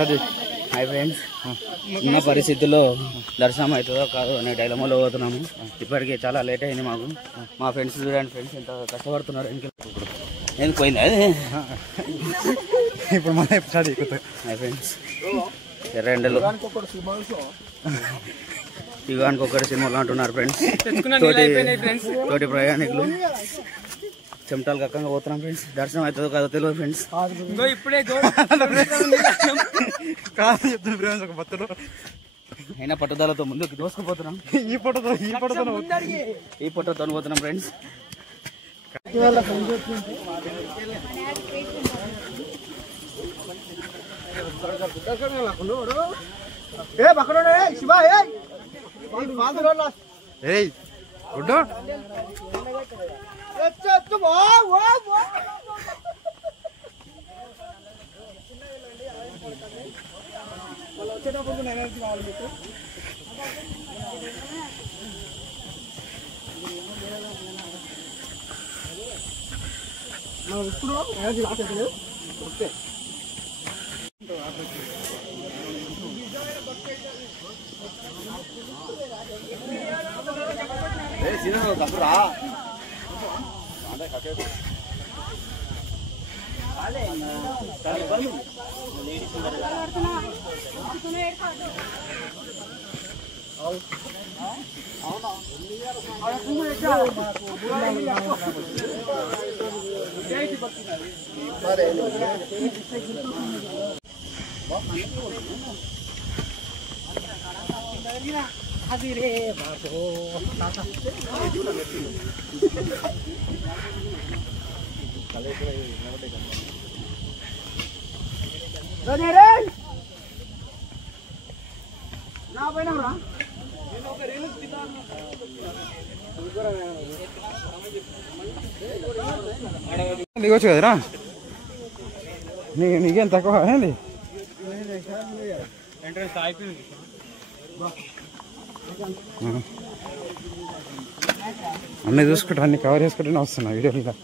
Hi friends, ఉన్న పరిస్థితుల్లో దర్శనం అవుతుందో కాదు అనే డైలమాలో పోతున్నాము. ఇప్పటికే చాలా లేట్ అయింది మాకు. మా ఫ్రెండ్స్ చూడండి, ఫ్రెండ్స్ ఎంత కష్టపడుతున్నారు. ఎందుకు పోయింది అది ఇప్పుడు మన హాయ్ ఫ్రెండ్స్, ఎర్రెండలు యుగానికి ఒక్కటి సినిమాలు అంటున్నారు ఫ్రెండ్స్. తోటి ప్రయాణికులు చెమటాలు కక్కంగా పోతున్నాం ఫ్రెండ్స్. దర్శనం అవుతుందో కాదో తెలియదు ఫ్రెండ్స్. అయినా పట్టుదలతో ముందుకు దోసుకుపోతున్నాం. ఈ పొట్టతో పోతున్నాం ఫ్రెండ్స్. దిగొచ్చు కదరా, నీకేం తక్కువ అండి. అన్నీ చూసుకుంటా, అన్ని కవర్ చేసుకుంటూనే వస్తున్నా వీడియోలో.